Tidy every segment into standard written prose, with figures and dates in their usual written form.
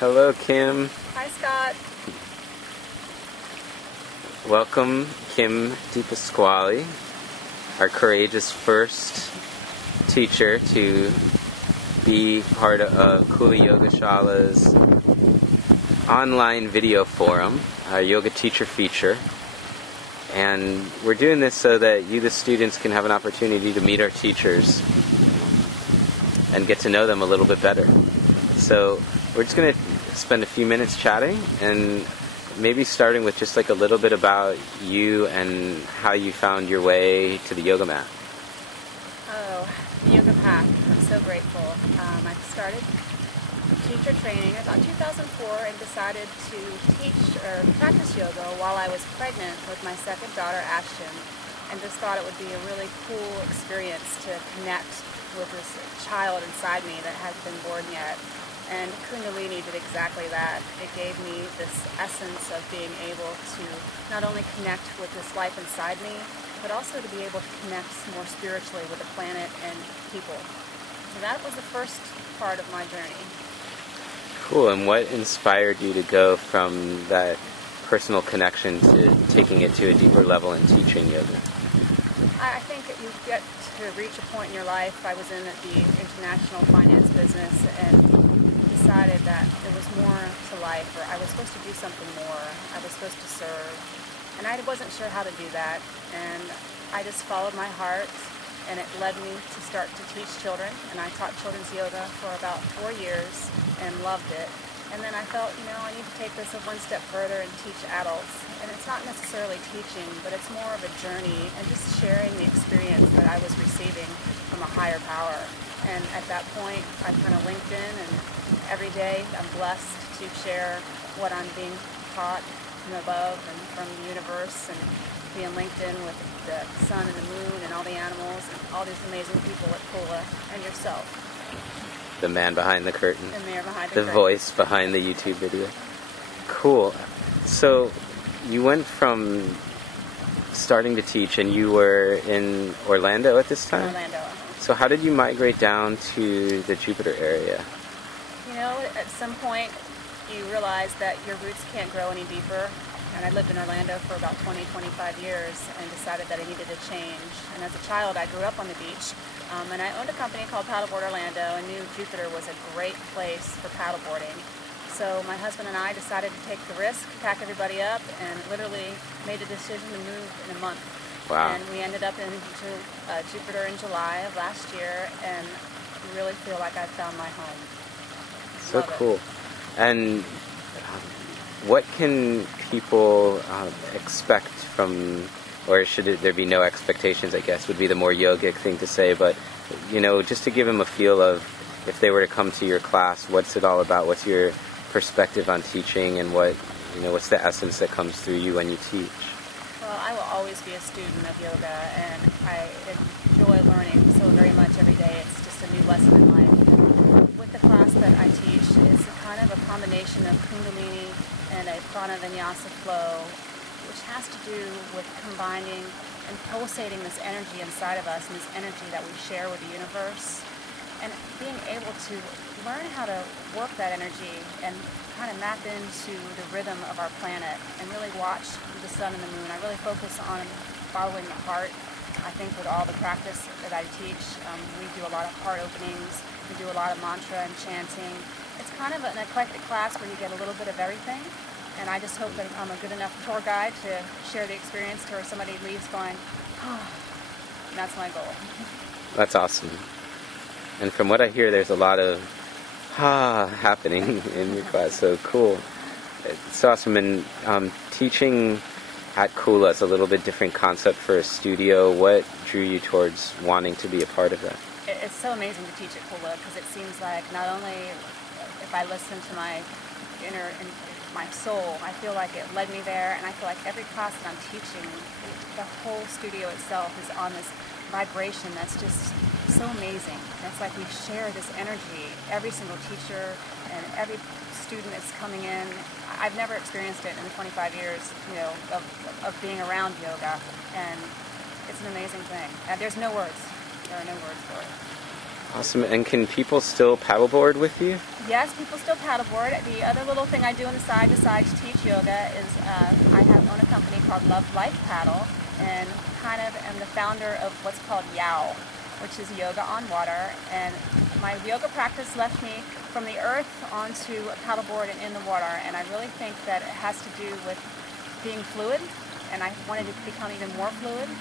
Hello, Kim. Hi, Scott. Welcome, Kim Depasquale, our courageous first teacher to be part of Kula Yoga Shala's online video forum, our yoga teacher feature. And we're doing this so that you, the students, can have an opportunity to meet our teachers and get to know them a little bit better. So we're just going to spend a few minutes chatting, and maybe starting with just like a little bit about you and how you found your way to the yoga mat. Oh, the yoga path. I'm so grateful. I started teacher training about 2004 and decided to teach or practice yoga while I was pregnant with my second daughter, Ashton, and just thought it would be a really cool experience to connect with this child inside me that hasn't been born yet. And Kundalini did exactly that. It gave me this essence of being able to not only connect with this life inside me, but also to be able to connect more spiritually with the planet and people. So that was the first part of my journey. Cool. And what inspired you to go from that personal connection to taking it to a deeper level and teaching yoga? I think that you get to reach a point in your life. I was in the international finance business and decided that there was more to life, or I was supposed to do something more. I was supposed to serve, and I wasn't sure how to do that, and I just followed my heart, and it led me to start to teach children, and I taught children's yoga for about 4 years and loved it. And then I felt, I need to take this one step further and teach adults. And it's not necessarily teaching, but it's more of a journey and just sharing the experience that I was receiving from a higher power. And at that point, I kind of linked in, and every day I'm blessed to share what I'm being taught from above and from the universe, and being linked in with the sun and the moon and all the animals and all these amazing people at Kula and yourself. The man behind the curtain. The man behind the The curtain. voice behind the YouTube video. Cool. So you went from starting to teach, and you were in Orlando at this time? Orlando. So how did you migrate down to the Jupiter area? At some point you realize that your roots can't grow any deeper. And I lived in Orlando for about 20-25 years and decided that I needed a change. And as a child, I grew up on the beach, and I owned a company called Paddleboard Orlando and knew Jupiter was a great place for paddleboarding. So my husband and I decided to take the risk, pack everybody up, and literally made a decision to move in a month. Wow. And we ended up in Jupiter in July of last year, and really feel like I found my home. So cool. And what can people expect from, or should there be no expectations, I guess, would be the more yogic thing to say, but, just to give them a feel of, if they were to come to your class, what's it all about? What's your perspective on teaching, and what's the essence that comes through you when you teach? Well, I will always be a student of yoga, and I enjoy learning so very much every day. It's just a new lesson in life. With the class that I teach, it's kind of a combination of Kundalini and a prana vinyasa flow, which has to do with combining and pulsating this energy inside of us, and this energy that we share with the universe, and being able to learn how to work that energy and kind of map into the rhythm of our planet and really watch the sun and the moon. I really focus on following the heart. I think with all the practice that I teach, we do a lot of heart openings, we do a lot of mantra and chanting. It's kind of an eclectic class where you get a little bit of everything, and I just hope that I'm a good enough tour guide to share the experience to where somebody leaves going, oh, and that's my goal. That's awesome. And from what I hear, there's a lot of happening in your class, so cool. It's awesome. And teaching at Kula is a little bit different concept for a studio. What drew you towards wanting to be a part of that? It's so amazing to teach at Kula, because it seems like not only if I listen to my inner and my soul, I feel like it led me there, and I feel like every class that I'm teaching, the whole studio itself is on this vibration that's just so amazing. And it's like we share this energy, every single teacher and every student that's coming in. I've never experienced it in 25 years, of being around yoga, and it's an amazing thing. And there's no words. There are no words for it. Awesome. And can people still paddleboard with you? Yes, people still paddleboard. The other little thing I do on the side besides teach yoga is I own a company called Love Life Paddle, and kind of am the founder of what's called YOW, which is yoga on water. And my yoga practice left me from the earth onto a paddleboard and in the water, and I really think that it has to do with being fluid, and I wanted to become even more fluid.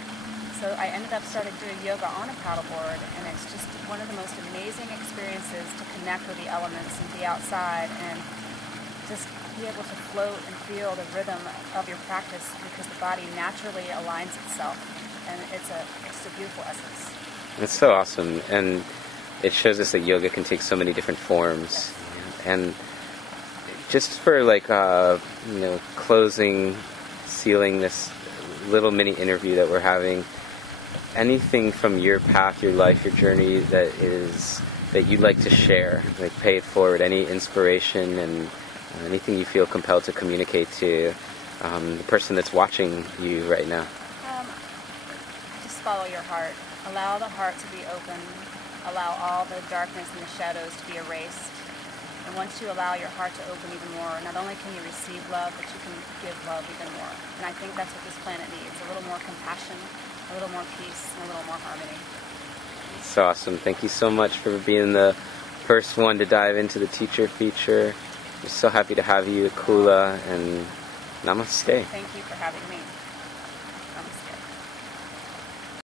So I ended up starting doing yoga on a paddleboard, and it's just one of the most amazing experiences to connect with the elements and be outside and just be able to float and feel the rhythm of your practice, because the body naturally aligns itself, and it's a beautiful essence. It's so awesome, and it shows us that yoga can take so many different forms. Yes. And just for closing, sealing this little mini interview that we're having, anything from your path, your life, your journey that you'd like to share, like pay it forward, any inspiration and anything you feel compelled to communicate to the person that's watching you right now? Just follow your heart. Allow the heart to be open. Allow all the darkness and the shadows to be erased. And once you allow your heart to open even more, not only can you receive love, but you can give love even more. And I think that's what this planet needs: a little more compassion, a little more peace, and a little more harmony. It's awesome. Thank you so much for being the first one to dive into the teacher feature. We're so happy to have you at Kula, and namaste. Thank you for having me.